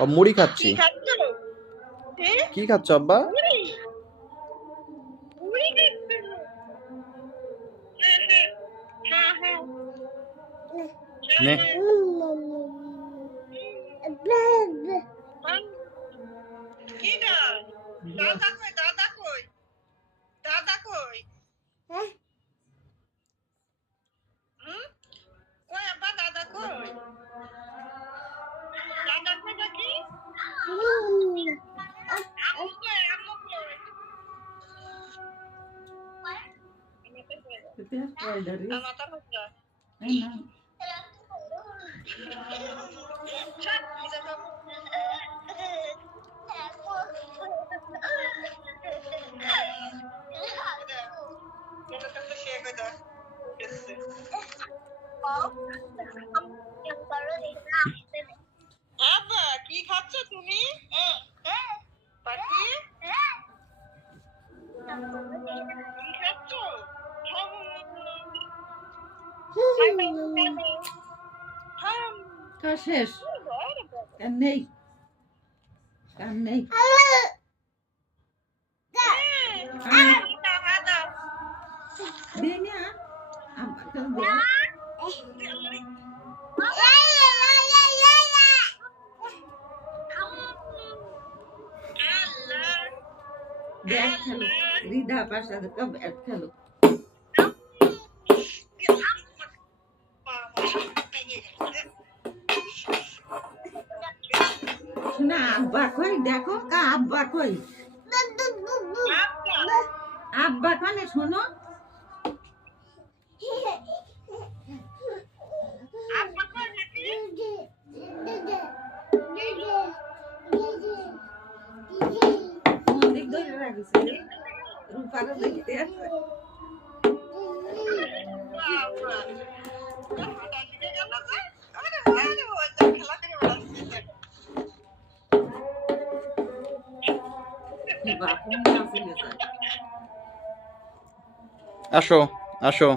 মুড়ি খাচ্ছি। কি খাচ্ছ? কি খাচ্ছ আব্বা? মুড়ি মুড়ি খাচ্ছ? হ্যাঁ হ্যাঁ নে কি না দাদা কই দাদা কই দাদা কই কই আব্বা দাদা কই দাদা কই দেখি আম্মু কই আম্মু কই মাথা মুখা আব্বা কি খাচ্ছ তুমি? পাখি কি খাচ্ছ? শেষ কান নেই কান নেই দে না আমার কাছে দে ব্যাট খেলো রিধা পাশা তো ব্যাট খেলো শোনা আব্বা কই দেখো কা আব্বা কই আব্বা কানে শোনো অনেক ধরে রাখিছে রূপারও দেখতে আছে আসো আসো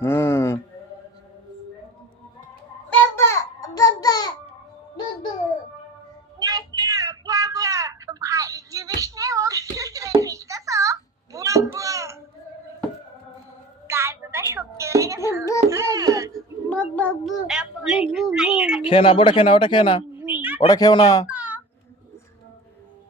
হুম খেয়ে না ওটা খেয়ে না ওটা খেয়ে না ওটা খেও না